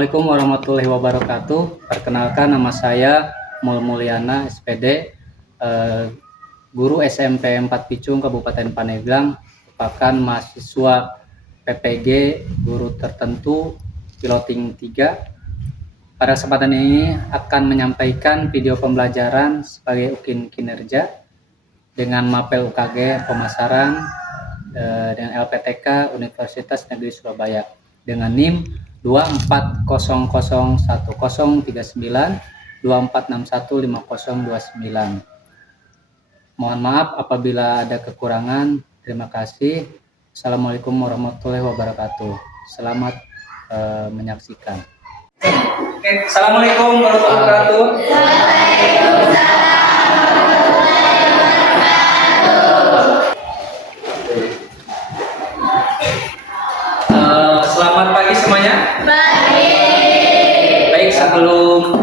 Assalamualaikum warahmatullahi wabarakatuh. Perkenalkan, nama saya Mulyana SPD, guru SMP 4 Picung Kabupaten Pandeglang, merupakan mahasiswa PPG guru tertentu piloting 3. Pada kesempatan ini akan menyampaikan video pembelajaran sebagai UKIN kinerja dengan mapel UKG pemasaran dengan LPTK Universitas Negeri Surabaya dengan NIM 24001039 24615029. Mohon maaf apabila ada kekurangan. Terima kasih. Assalamualaikum warahmatullahi wabarakatuh. Selamat menyaksikan. Assalamualaikum warahmatullahi wabarakatuh. Selamat pagi semuanya. Baik, sebelum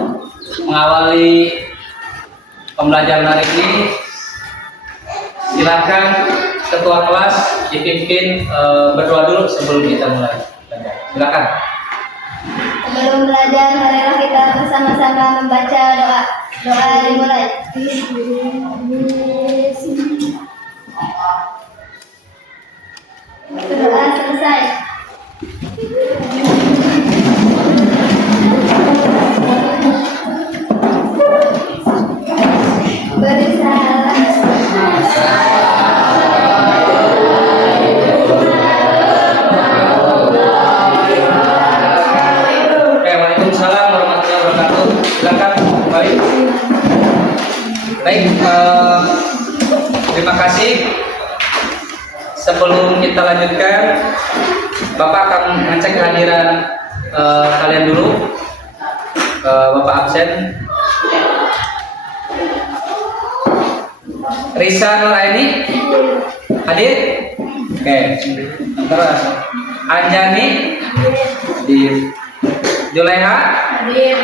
mengawali pembelajaran hari ini, silakan ketua kelas dipimpin berdoa dulu sebelum kita mulai belajar. Silakan. Sebelum belajar, marilah kita bersama-sama membaca doa. Doa dimulai. Doa selesai. Terima kasih. Sebelum kita lanjutkan, Bapak akan ngecek kehadiran kalian dulu. Bapak absen. Risa Nuraini hadir? Oke. Terus Anjani hadir. Juleha hadir.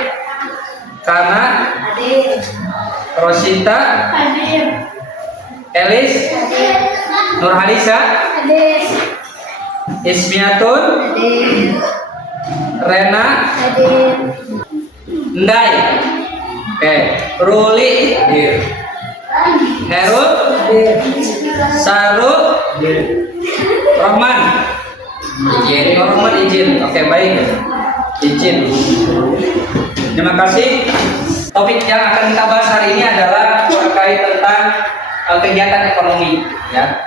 Kana hadir. Rosita hadir. Elis hadir. Nurhalisa hadir. Ismiatun hadir. Rena hadir. Ndai oke. Ruli hadir. Herul hadir. Saru hadir. Rohman izin. Rohman izin. Oke, baik. Izin. Terima kasih. Topik yang akan kita bahas hari ini adalah terkait tentang kegiatan ekonomi, ya.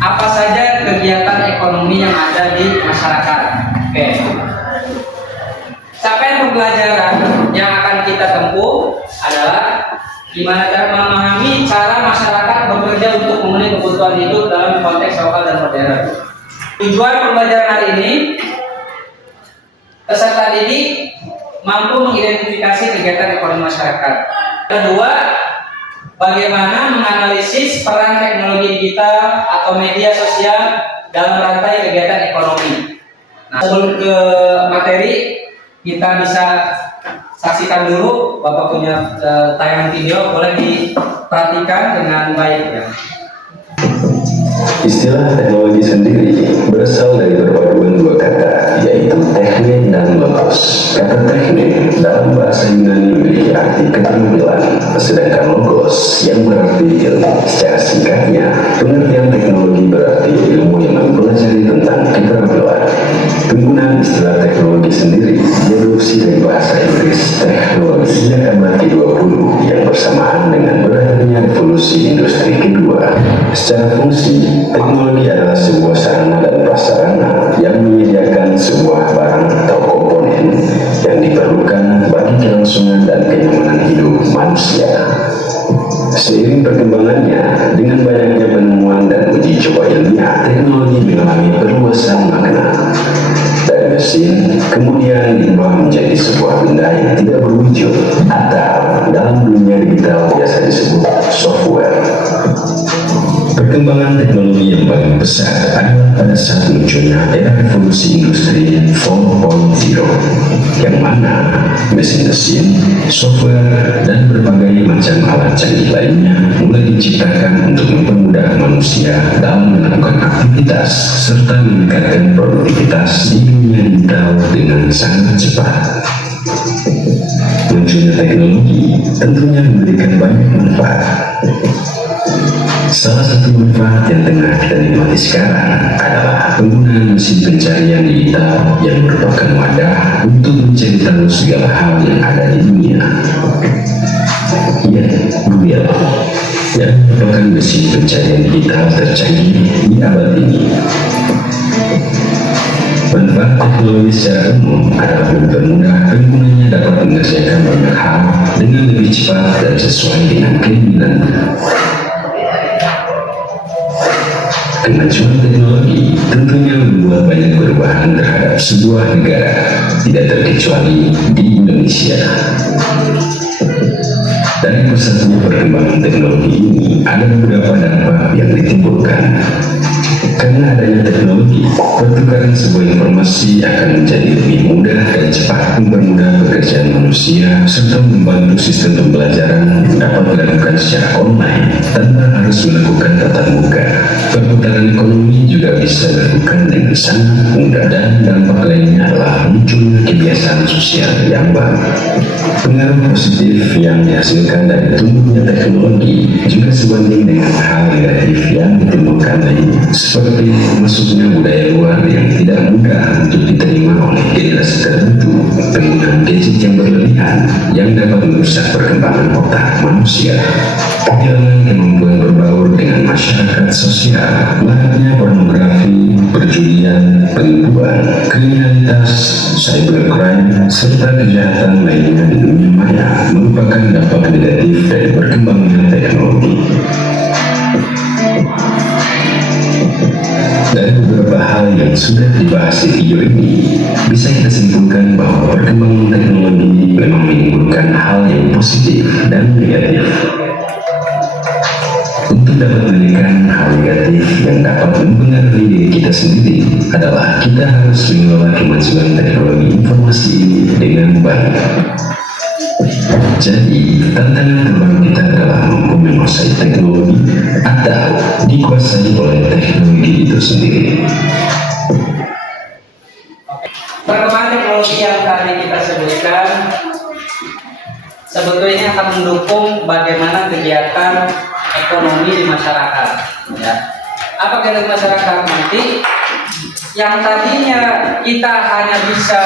Apa saja kegiatan ekonomi yang ada di masyarakat? Oke. Capaian pembelajaran yang akan kita tempuh adalah gimana cara memahami cara masyarakat bekerja untuk memenuhi kebutuhan hidup dalam konteks lokal dan modern. Tujuan pembelajaran hari ini, peserta didik mampu mengidentifikasi kegiatan ekonomi masyarakat. Kedua, bagaimana menganalisis peran teknologi digital atau media sosial dalam rantai kegiatan ekonomi. Nah, sebelum ke materi, kita bisa saksikan dulu. Bapak punya tayangan video, boleh diperhatikan dengan baik, ya. Istilah teknologi sendiri berasal dari perpaduan dua kata, yaitu teknik dan logos. Kata teknik dalam bahasa Yunani memiliki arti keterampilan, sedangkan logos yang berarti ilmu. Secara singkatnya, pengertian teknologi berarti ilmu yang mempelajari tentang keterampilan. Penggunaan istilah teknologi sendiri diadopsi dari bahasa Inggris teknologi sejak abad ke-20 yang bersamaan dengan berakhirnya revolusi industri kedua. Secara fungsi, teknologi adalah sebuah sarana dan prasarana yang menyediakan sebuah barang atau komponen yang diperlukan bagi kelangsungan dan kenyamanan hidup manusia. Seiring perkembangannya, dengan banyaknya penemuan dan uji coba ilmiah, teknologi mengalami perluasan makna. Dari mesin, kemudian diubah menjadi sebuah benda yang tidak berwujud atau dalam dunia digital biasa disebut software. Perkembangan Perkembangan teknologi yang paling besar adalah pada saat munculnya era revolusi industri 4.0, yang mana mesin-mesin, software, dan berbagai macam alat canggih lainnya mulai diciptakan untuk mempermudah manusia dalam melakukan aktivitas serta meningkatkan produktivitas di dunia digital dengan sangat cepat. Munculnya teknologi tentunya memberikan banyak manfaat. Salah satu manfaat yang tengah kita nikmati sekarang adalah penggunaan mesin pencarian digital yang merupakan wadah untuk mencari tahu segala hal yang ada di dunia. Ya, Google yang merupakan mesin pencarian digital tercanggih di abad ini. Manfaat teknologi secara umum adalah mempermudah penggunanya dapat mengerjakan banyak hal dengan lebih cepat dan sesuai dengan keinginannya. Kemajuan teknologi tentunya membuat banyak perubahan terhadap sebuah negara, tidak terkecuali di Indonesia. Dari pesatnya perkembangan teknologi ini, ada beberapa dampak yang ditimbulkan. Karena adanya teknologi, pertukaran sebuah informasi akan menjadi lebih mudah dan cepat, mempermudah pekerjaan manusia, serta membantu sistem pembelajaran dapat dilakukan secara online tanpa harus melakukan tatap muka. Perputaran ekonomi juga bisa dilakukan dengan sangat mudah, dan dampak lainnya adalah munculnya kebiasaan sosial yang baru. Pengaruh positif yang dihasilkan dari tumbuhnya teknologi juga sebanding dengan hal negatif yang ditimbulkan lainnya, seperti masuknya budaya luar yang tidak mudah untuk diterima oleh generasi tertentu, penggunaan gadget yang berlebihan yang dapat merusak perkembangan otak manusia, kehilangan kemampuan berbaur dengan masyarakat sosial, maraknya pornografi, perjudian, penipuan, kriminalitas, cybercrime, serta kejahatan lainnya di dunia maya merupakan dampak negatif dari perkembangan teknologi. Dari beberapa hal yang sudah dibahas di video ini, bisa kita simpulkan bahwa perkembangan teknologi memang menimbulkan hal yang positif dan negatif. Untuk dapat menekan hal negatif yang dapat mempengaruhi diri kita sendiri adalah kita harus mengelola kemajuan teknologi informasi ini dengan baik. Jadi, tantangan terbaru kita adalah mampu menguasai teknologi atau dikuasai oleh teknologi itu sendiri. Perkembangan teknologi yang tadi kita sebutkan sebetulnya akan mendukung bagaimana kegiatan ekonomi di masyarakat. Ya. Apa kegiatan masyarakat nanti? Yang tadinya kita hanya bisa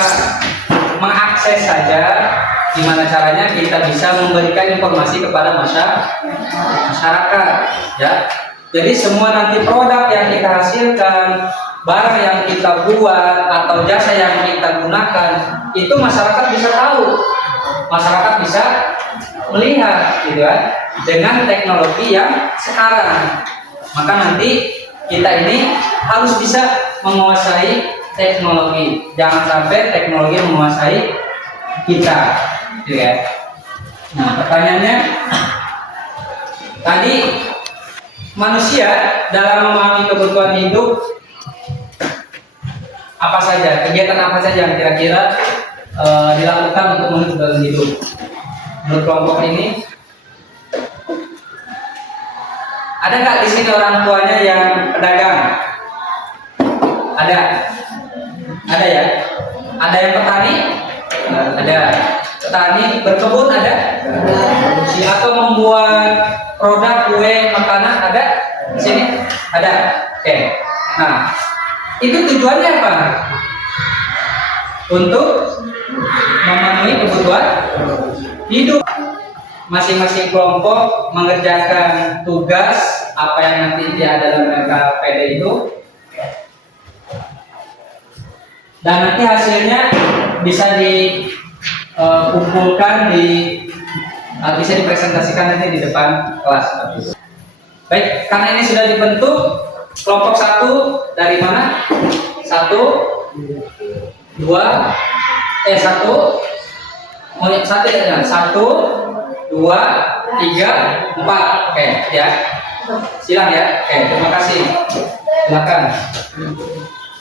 mengakses saja, gimana caranya kita bisa memberikan informasi kepada masyarakat, ya. Jadi semua nanti produk yang kita hasilkan, barang yang kita buat atau jasa yang kita gunakan, itu masyarakat bisa tahu, masyarakat bisa melihat, gitu kan, dengan teknologi yang sekarang. Maka nanti kita ini harus bisa menguasai teknologi, jangan sampai teknologi menguasai kita, gitu kan. Nah, pertanyaannya tadi, manusia dalam memahami kebutuhan hidup apa saja, kegiatan apa saja yang kira-kira dilakukan untuk memenuhi kebutuhan hidup menurut kelompok ini? Ada nggak di sini orang tuanya yang pedagang? Ada ya? Ada yang petani? Ada. Petani berkebun ada? Atau membuat produk kue makanan ada di sini? Ada. Oke. Nah, itu tujuannya apa? Untuk memenuhi kebutuhan hidup. Masing-masing kelompok mengerjakan tugas apa yang nanti dia ada dalam LKPD itu, dan nanti hasilnya bisa dikumpulkan bisa dipresentasikan nanti di depan kelas. Baik, karena ini sudah dibentuk kelompok 1 dari mana? 1, 2, 1 1, 2, 3, 4. Oke, ya. Silang ya. Oke, terima kasih. Silakan.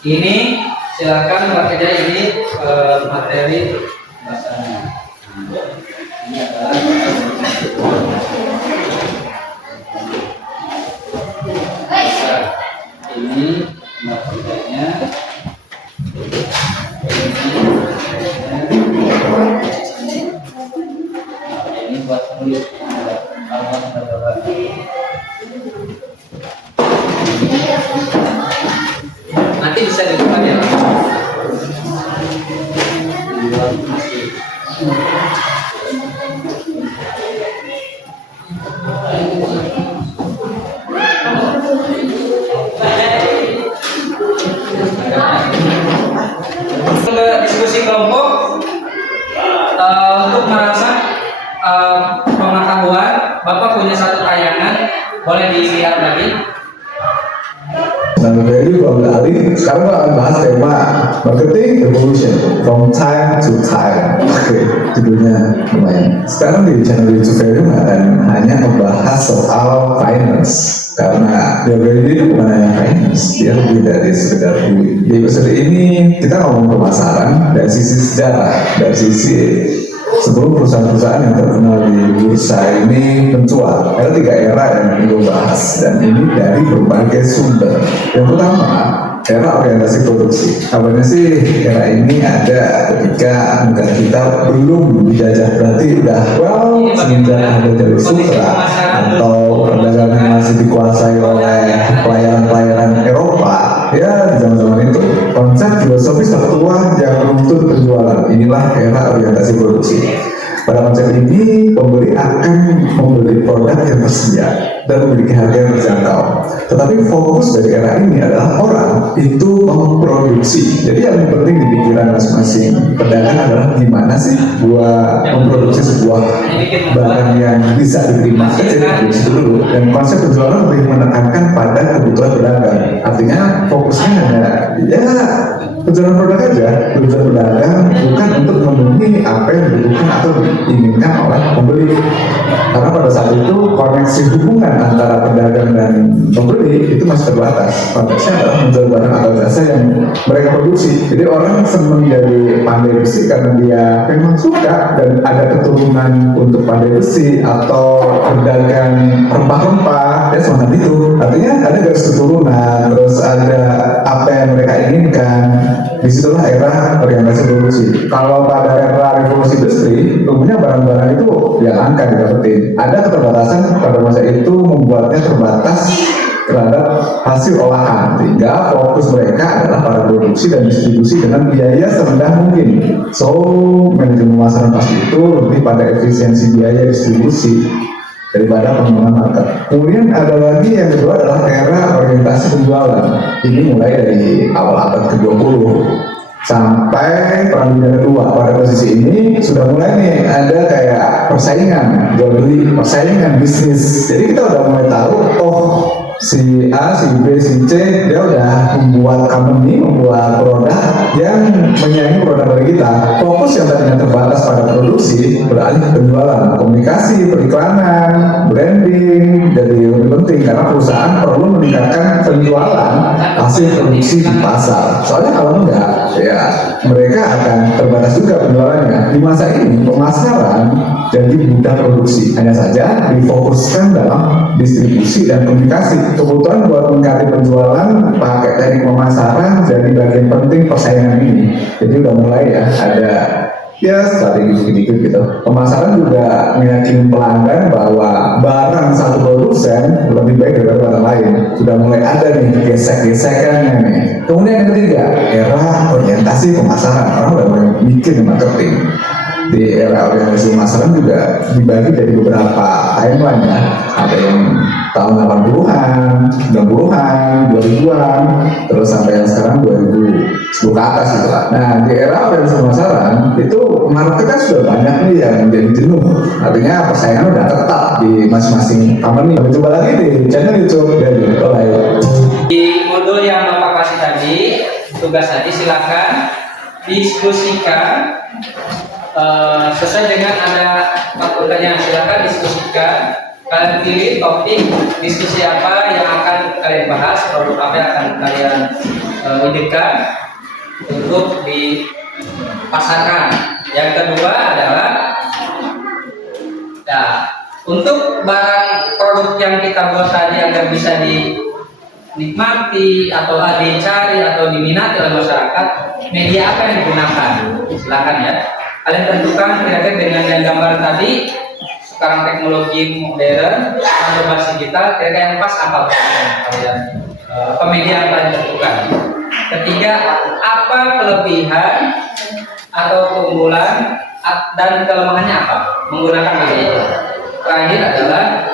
Ini silakan Mbak Keja, ini materi bahasanya. Ini adalah ini materinya. Ini buat tulis nanti bisa dibuka ya. Diskusi kelompok untuk merasa pengetahuan, Bapak punya satu tayangan, boleh dilihat lagi. Nah, value gua ambil alih. Sekarang gua akan bahas tema marketing revolution from time to time. Oke, judulnya lumayan. Sekarang di channel YouTube Value akan hanya membahas soal finance, karena dia value itu bukan hanya finance, dia lebih dari sekedar duit. Di episode ini kita ngomong pemasaran dari sisi sejarah, dari sisi sebelum perusahaan-perusahaan yang terkenal di bursa ini mencuat. Ada 3 era yang kita bahas, dan ini dari berbagai sumber. Yang pertama, era orientasi produksi. Kabarnya sih era ini ada ketika negara kita belum dijajah, berarti udah semenjak ada dari sutra atau perdagangan masih dikuasai oleh pelayaran-pelayaran Eropa. Ya, di zaman-zaman itu konsep filosofis tertua yang menuntut penjualan. Inilah era orientasi produksi. Pada konsep ini, pembeli akan membeli produk yang tersedia dan memiliki harga yang terjangkau. Tetapi fokus dari era ini adalah orang itu memproduksi. Jadi yang penting di pikiran masing-masing pedagang adalah gimana sih gua memproduksi sebuah barang yang bisa diterima, jadi produksi dulu. Dan konsep penjualan lebih menekankan pada kebutuhan pedagang. Artinya fokusnya hanya ya penjualan produk aja. Penjualan pedagang bukan untuk memenuhi apa yang dibutuhkan atau diinginkan oleh pembeli. Karena pada saat itu koneksi hubungan antara pedagang dan pembeli itu masih terbatas. Konteksnya adalah menjual barang atau jasa yang mereka produksi. Jadi orang senang jadi pandai besi karena dia memang suka, dan ada keturunan untuk pandai besi atau pedagang rempah-rempah, ya semangat itu. Artinya ada garis keturunan, terus ada apa yang mereka inginkan. Disitulah era orientasi produksi. Kalau pada era revolusi industri, umumnya barang-barang itu yang langka didapetin. Ada keterbatasan pada masa itu membuatnya terbatas terhadap hasil olahan, sehingga fokus mereka adalah pada produksi dan distribusi dengan biaya serendah mungkin. So, manajemen pemasaran pas itu lebih pada efisiensi biaya distribusi daripada pengembangan market. Kemudian ada lagi yang kedua adalah era orientasi penjualan. Ini mulai dari awal abad ke-20 sampai Perang Dunia Kedua. Pada posisi ini sudah mulai nih ada kayak persaingan jual beli, persaingan bisnis. Jadi kita udah mulai tahu, oh si A, si B, si C dia udah membuat company, membuat produk yang menyaingi produk dari kita. Fokus yang tadinya terbatas pada produksi beralih ke penjualan, komunikasi, periklanan, branding jadi lebih penting karena perusahaan perlu meningkatkan penjualan hasil produksi di pasar. Soalnya kalau enggak, ya mereka akan terbatas juga penjualannya. Di masa ini pemasaran jadi mudah produksi, hanya saja difokuskan dalam distribusi dan komunikasi. Kebutuhan buat meningkatkan penjualan pakai teknik pemasaran jadi bagian penting persaingan ini. Jadi udah mulai ya ada ya strategi sedikit gitu. Pemasaran juga meyakini pelanggan bahwa barang satu produsen lebih baik daripada barang lain. Sudah mulai ada nih gesek-gesekannya nih. Kemudian yang ketiga, era orientasi pemasaran. Orang udah mulai bikin marketing. Di era orientasi pemasaran juga dibagi dari beberapa timeline ya. Ada yang tahun 80-an, 90-an, 2000-an, terus sampai yang sekarang 2010 ke atas gitu lah. Nah, di era orientasi pemasaran itu marketnya sudah banyak nih yang menjadi jenuh. Artinya persaingan udah ketat di masing-masing company. Coba lagi di channel YouTube dari Live. Di modul yang Bapak kasih tadi, tugas tadi silakan diskusikan sesuai dengan ada fakultasnya. Silakan diskusikan Kalian pilih topik diskusi apa yang akan kalian bahas, produk apa yang akan kalian idekan untuk dipasarkan. Yang kedua adalah, nah, untuk barang produk yang kita buat tadi agar bisa dinikmati atau dicari atau diminati oleh masyarakat, media apa yang digunakan? Silakan ya. Kalian tentukan kira-kira dengan yang gambar tadi. Sekarang teknologi modern, berbasis digital, kira-kira yang pas apa kalian? Apa media yang kalian tentukan? Ketiga, apa kelebihan atau keunggulan dan kelemahannya apa menggunakan media itu? Terakhir adalah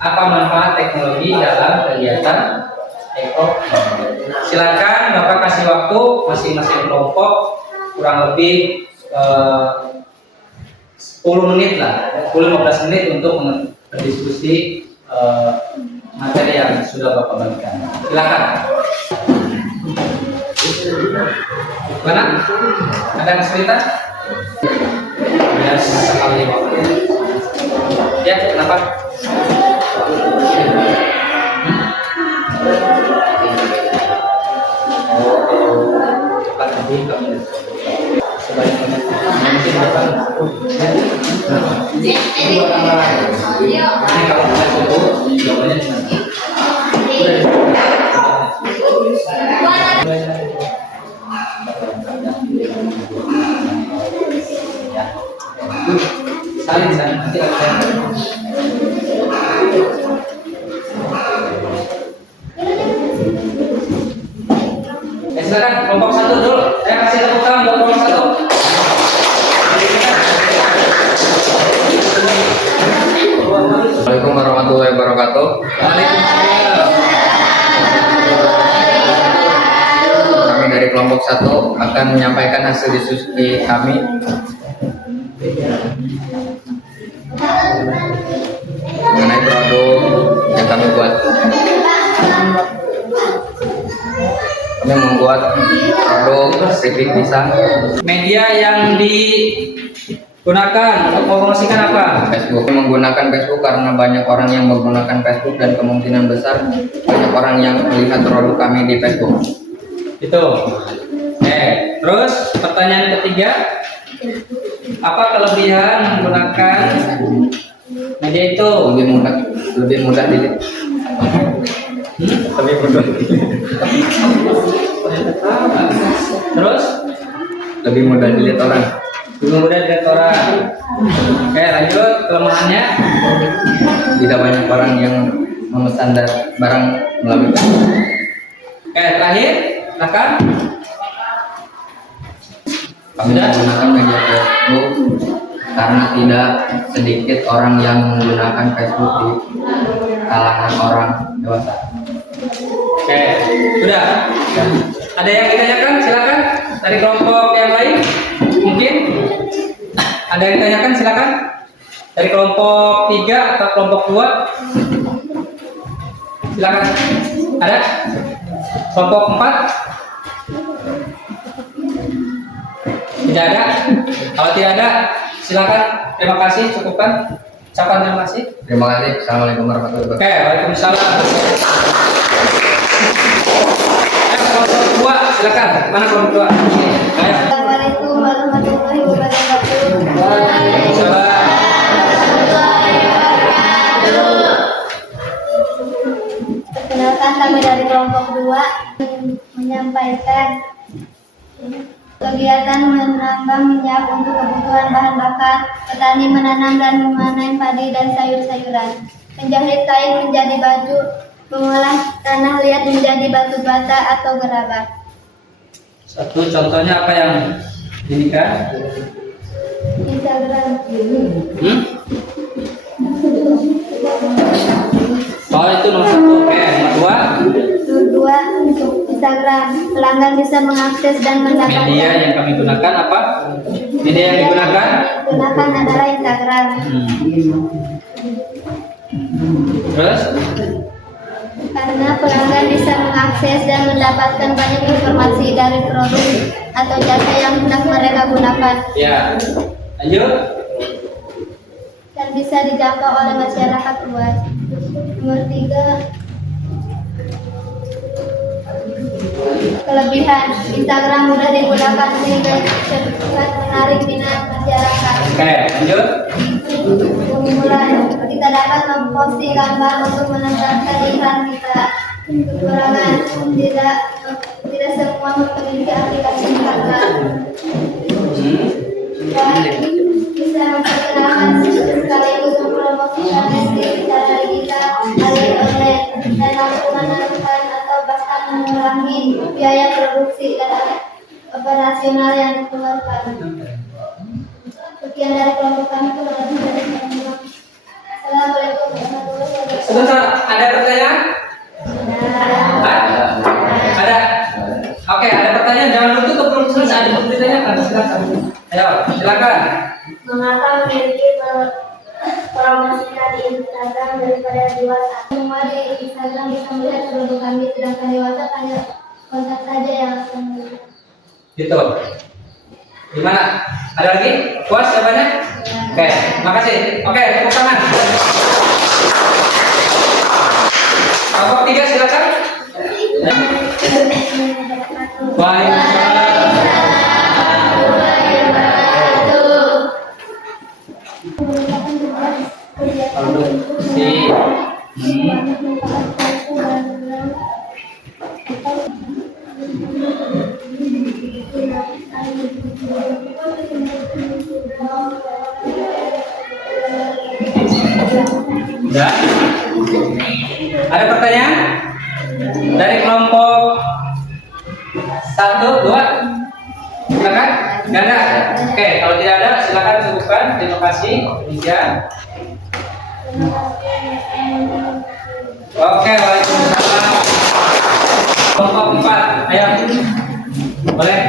apa manfaat teknologi dalam kegiatan ekonomi. Silakan Bapak kasih waktu masing-masing kelompok kurang lebih 10 menit lah, 10-15 menit untuk berdiskusi materi yang sudah Bapak bagikan. Silakan. Mana? Ada yang kesulitan? Ya, sekali waktu. Ya, kenapa? Cepat lebih kami sebanyak-banyak mungkin Bapak. Ini kalau kita cukup, jawabannya nanti. Salin nanti akan. Silakan kelompok 1 dulu. Saya kasih tepuk tangan buat kelompok 1. Assalamualaikum warahmatullahi wabarakatuh. Kami dari kelompok 1 akan menyampaikan hasil diskusi kami mengenai produk yang kami buat. Kami membuat produk keripik pisang. Media yang digunakan untuk mempromosikan apa? Facebook. Menggunakan Facebook karena banyak orang yang menggunakan Facebook dan kemungkinan besar banyak orang yang melihat produk kami di Facebook. Itu. Terus pertanyaan ketiga, apa kelebihan menggunakan media itu? Lebih mudah dilihat. Lebih mudah. Terus Lebih mudah dilihat orang. lebih mudah dilihat orang. Lanjut, kelemahannya? Tidak banyak orang yang memesan barang melalui Facebook. Terakhir, silakan. Kami menggunakan media Facebook karena tidak sedikit orang yang menggunakan Facebook di kalangan orang dewasa. Sudah. Ada yang ditanyakan? Silakan. Dari kelompok yang lain, mungkin ada yang ditanyakan? Silakan. Dari kelompok 3 atau kelompok 2, silakan. Ada? Kelompok 4? Tidak ada. Kalau tidak ada, silakan. Terima kasih. Cukupkan. Ucapan terima kasih. Terima kasih. Assalamualaikum warahmatullahi wabarakatuh. Waalaikumsalam. Kelompok 2, silakan. Mana kelompok 2? Ayo. Assalamualaikum warahmatullahi wabarakatuh. Waalaikumsalam. Perkenalkan, kami dari kelompok 2 menyampaikan kegiatan menambang minyak untuk kebutuhan bahan bakar, petani menanam dan memanen padi dan sayur-sayuran, menjahit kain menjadi baju, mengolah tanah liat menjadi batu bata atau gerabah. Satu contohnya apa yang dinikan? Instagram. Oh, itu nomor 1. Nomor 2 untuk Instagram, pelanggan bisa mengakses dan 2. mendapatkan. Media yang kami gunakan apa? Media yang digunakan? Gunakan adalah Instagram. Terus? Karena pelanggan bisa mengakses dan mendapatkan banyak informasi dari produk atau jasa yang hendak mereka gunakan. Ya. Lanjut. Dan bisa bisa dijangkau oleh masyarakat luas. Nomor 3, kelebihan Instagram mudah digunakan sehingga cepat menarik minat masyarakat. Oke, lanjut. Keunggulan, kita dapat memposting gambar untuk menempatkan iklan kita. Kekurangan, tidak semua memiliki aplikasi Instagram. Dan bisa memperkenalkan sekaligus mempromosikan diri secara digital alias online dan mampu menekan atau bahkan mengurangi biaya produksi dan operasional yang dikeluarkan. Sekian dari kelompok kami. Assalamualaikum warahmatullahi wabarakatuh. Sebentar, ada pertanyaan? Ada? Oke, ada pertanyaan. Jangan ditutup belum selesai. Ada pertanyaan? Silakan. Ayo, silakan. Mengapa memiliki promosikan di Instagram daripada di WhatsApp? Semua di Instagram bisa melihat produk kami, sedangkan di WhatsApp hanya kontak saja yang akan melihat. Gitu. Gimana? Ada lagi? Puas jawabannya? Oke, makasih. Oke, tepuk tangan. Kelompok 3 silakan. Baik. Produksi. Ya. Ada pertanyaan dari kelompok 1, 2? Silakan. Nggak ada. Oke, kalau tidak ada silakan cukupkan. Terima kasih. Demikian. Oke, waalaikumsalam. Kelompok 4, ayo. Boleh.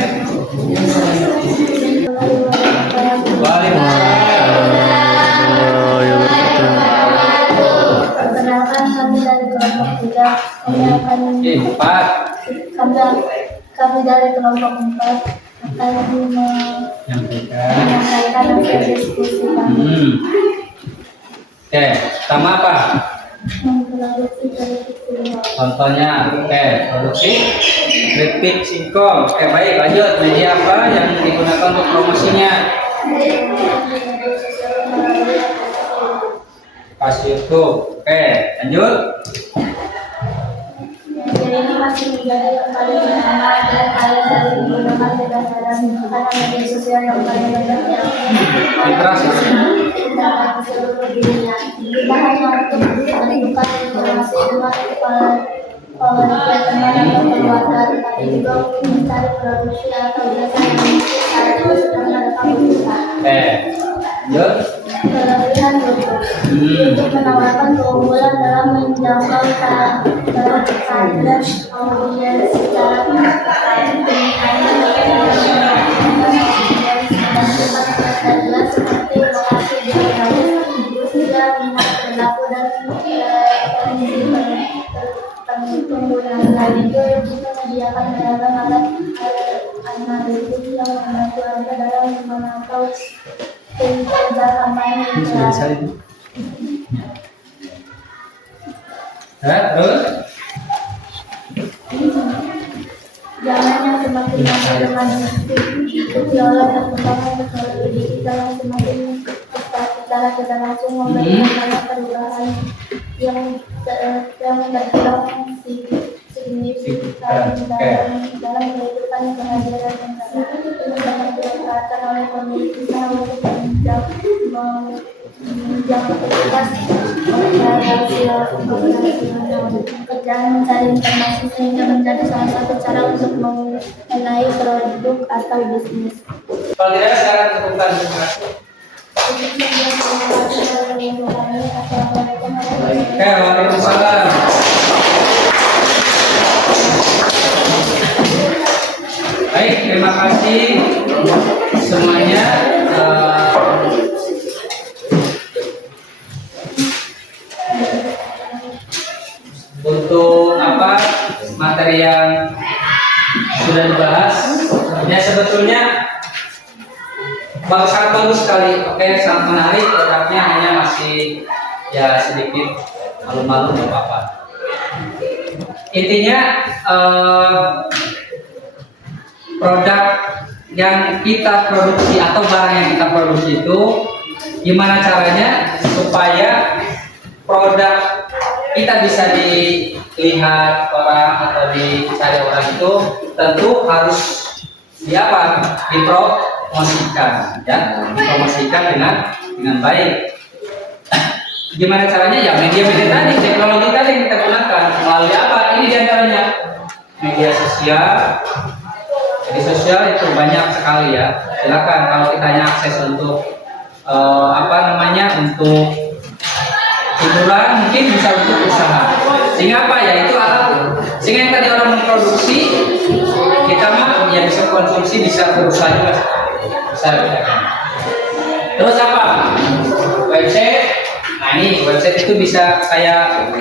Perkenalkan, kami dari kelompok 3. Kami akan kami dari kelompok 4 akan menyampaikan hasil diskusi kami. Oke, sama apa? Memproduksi produksi. Contohnya, oke, produksi keripik singkong. Oke, baik, lanjut. Media apa yang digunakan untuk promosinya? Pas YouTube. Oke, lanjut. Media ini masih menjadi yang paling utama dan paling sering digunakan berdasarkan karena media sosial yang paling banyak yang Literasi. terdapat di seluruh dunia. Kita hanya untuk menentukan informasi dengan pengertian teman atau keluarga, tetapi juga untuk mencari produksi atau jasa yang saat itu sedang merekam kita. Oke, lanjut. Kelebihan YouTube. YouTube menawarkan keunggulan dalam menjangkau target audiens secara cepat. Hanya seperti lokasi geografis, usia, minat, perilaku, dan kondisi penggunaan. Selain itu, YouTube menyediakan beragam alat analitik yang membantu Anda dalam memantau kinerja kampanye iklan. Terus? Zaman yang semakin maju dengan gejolak perkembangan teknologi digital yang semakin cepat secara tidak langsung memberikan banyak perubahan yang berdampak signifikan dalam kehidupan kehadiran internet. Dapat dimanfaatkan oleh pemilik usaha untuk menunjang aktivitas pekerjaan mencari informasi sehingga menjadi salah satu cara untuk mengenai produk atau bisnis. Kalau tidak, sekarang cukupkan. Terima kasih. Oke, waalaikumsalam. Baik, terima kasih semuanya. Untuk materi yang sudah dibahas, ya sebetulnya sangat bagus sekali. Oke, sangat menarik. Tetapi hanya masih ya sedikit malu-malu nggak apa-apa. Intinya produk yang kita produksi atau barang yang kita produksi itu gimana caranya supaya produk kita bisa dilihat orang atau dicari orang itu tentu harus dipromosikan, ya, dipromosikan dengan baik. Gimana caranya? Ya media-media tadi, teknologi tadi yang kita gunakan melalui apa? Ini diantaranya media sosial. Media sosial itu banyak sekali ya. Silakan kalau kita hanya akses untuk untuk hiburan, mungkin bisa untuk usaha. Sehingga apa ya? Itu alat. Sehingga yang tadi orang memproduksi, kita mah ya bisa konsumsi, bisa berusaha juga. Bisa bedakan. Terus apa? Website. Nah ini website itu bisa kayak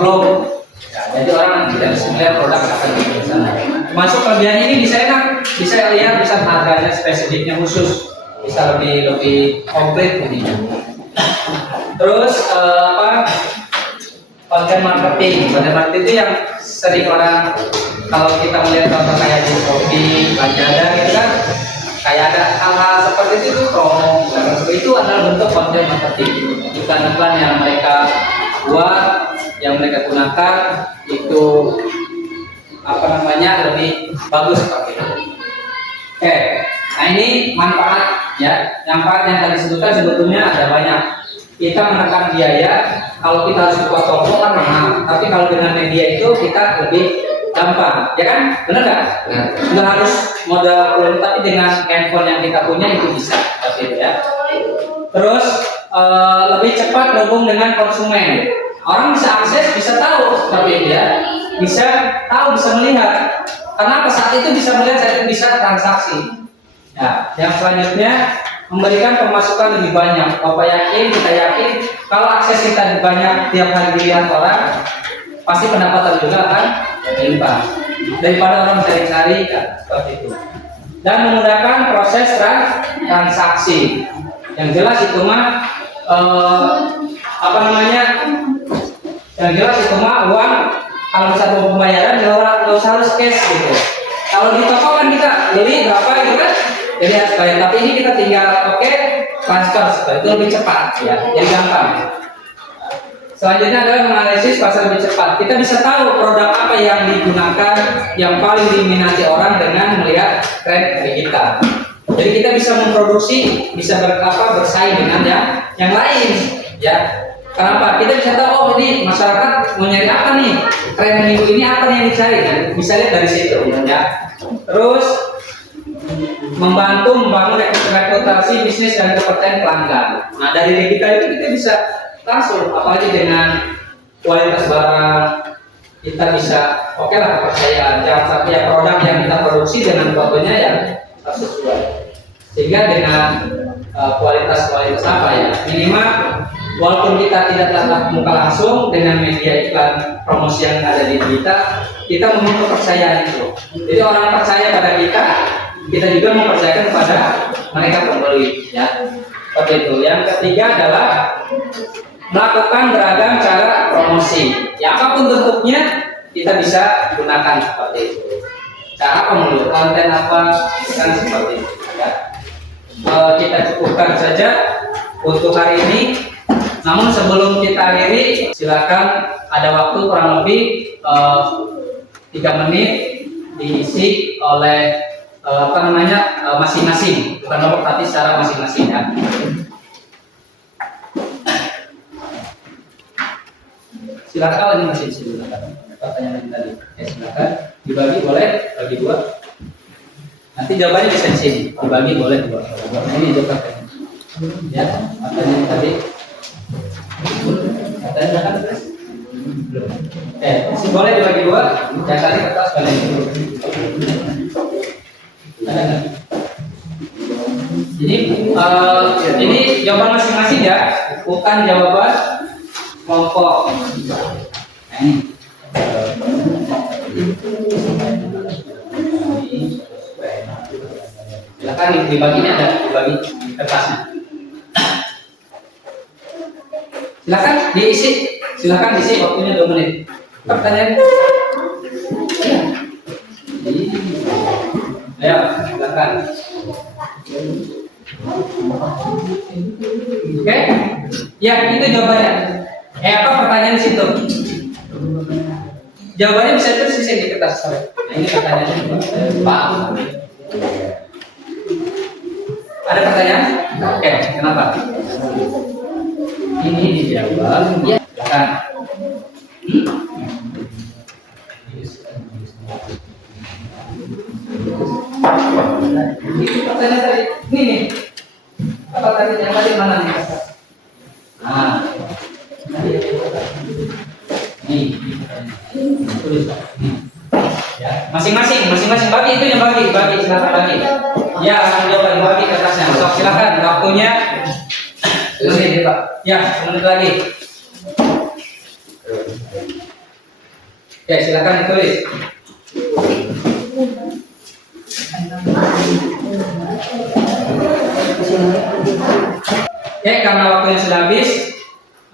blog. Ya, jadi orang tidak bisa melihat produk akan di sana. Masuk kelebihan ini bisa enak, bisa lihat, bisa harganya spesifiknya khusus, bisa lebih komplit ini. Terus konten marketing itu yang sering orang kalau kita melihat contoh kayak di Shopee, Lazada gitu kan, kayak ada hal-hal seperti itu promo, itu adalah bentuk konten marketing. Iklan-iklan yang mereka buat, yang mereka gunakan itu lebih bagus seperti itu. Oke, nah ini manfaat ya. Manfaat yang tadi disebutkan sebetulnya ada banyak. Kita menekan biaya, kalau kita harus buat toko kan mahal, tapi kalau dengan media itu kita lebih gampang, ya kan? Benar nggak? Nggak harus modal peluang, tapi dengan handphone yang kita punya itu bisa, seperti itu ya. Terus lebih cepat terhubung dengan konsumen. Orang bisa akses, bisa tahu seperti itu ya. Bisa tahu, bisa melihat. Karena saat itu bisa melihat, saat itu bisa transaksi. Nah, yang selanjutnya memberikan pemasukan lebih banyak. Kita yakin kalau akses kita banyak tiap hari dilihat orang, pasti pendapatan juga akan berlimpah daripada orang cari-cari kan, seperti itu. Dan memudahkan proses transaksi. Yang jelas itu mah yang jelas itu mah uang kalau bisa pembayaran nggak usah harus cash gitu. Kalau di toko kan kita beli berapa gitu kan, jadi harus bayar. Tapi ini kita tinggal transfer, itu lebih cepat ya, jadi gampang. Selanjutnya adalah menganalisis pasar lebih cepat. Kita bisa tahu produk apa yang digunakan, yang paling diminati orang dengan melihat tren digital. Jadi kita bisa memproduksi, bisa bersaing dengan yang lain ya. Kenapa? Kita bisa tahu ini masyarakat mau nyari apa nih, tren minggu ini apa nih yang dicari, bisa lihat dari situ ya. Terus membangun reputasi bisnis dan kepercayaan pelanggan. Nah dari digital itu kita bisa langsung, apalagi dengan kualitas barang, kita bisa kepercayaan. Jangan sampai produk yang kita produksi dengan fotonya yang sesuai, sehingga dengan kualitas minimal walaupun kita tidak tatap muka langsung, dengan media iklan promosi yang ada di kita memiliki kepercayaan itu. Jadi orang percaya pada kita juga mempercayakan kepada mereka pembeli ya. Seperti itu. Yang ketiga adalah melakukan beragam cara promosi. Ya apapun bentuknya kita bisa gunakan seperti itu. Cara pemulung konten apa kan seperti itu ya. Kita cukupkan saja untuk hari ini. Namun sebelum kita akhiri, silakan ada waktu kurang lebih 3 menit diisi oleh masing-masing, bukan nomor tapi secara masing-masing ya. Silakan, ini masih silakan. Pertanyaan tadi, silakan dibagi, boleh bagi 2. Nanti jawabannya bisa di sini, dibagi boleh 2. Ini juga ya, pertanyaan tadi. Katanya kan belum. Masih boleh dibagi 2. Yang tadi kertas balik dulu. Ada nggak? Jadi ini jawaban masing-masing ya, bukan jawaban kelompok. Nah ini. Silakan dibaginya ada dibagi kertasnya. Silakan diisi waktunya 2 menit. Pertanyaan? Ayo, silakan. Oke? Ya, itu jawabannya. Apa pertanyaan di situ? Jawabannya bisa terus di kertas. Nah, ini pertanyaannya. Pak. Ada pertanyaan? Oke, kenapa? Ini dijawab. Ya, silakan. Ini pertanyaan tadi. Ini nih. Apa tadi yang tadi mana nih? Nah. Nih. Tulis. Ya, masing-masing bagi itu yang bagi silakan bagi. Ya, langsung jawab bagi kertasnya. Sok silakan waktunya. Menit, Pak. Ya, menit lagi. Ya, silakan ditulis. Ya, karena waktunya sudah habis,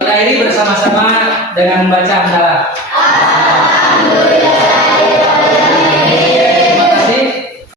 kita akhiri bersama-sama dengan membaca hamdalah. Alhamdulillah.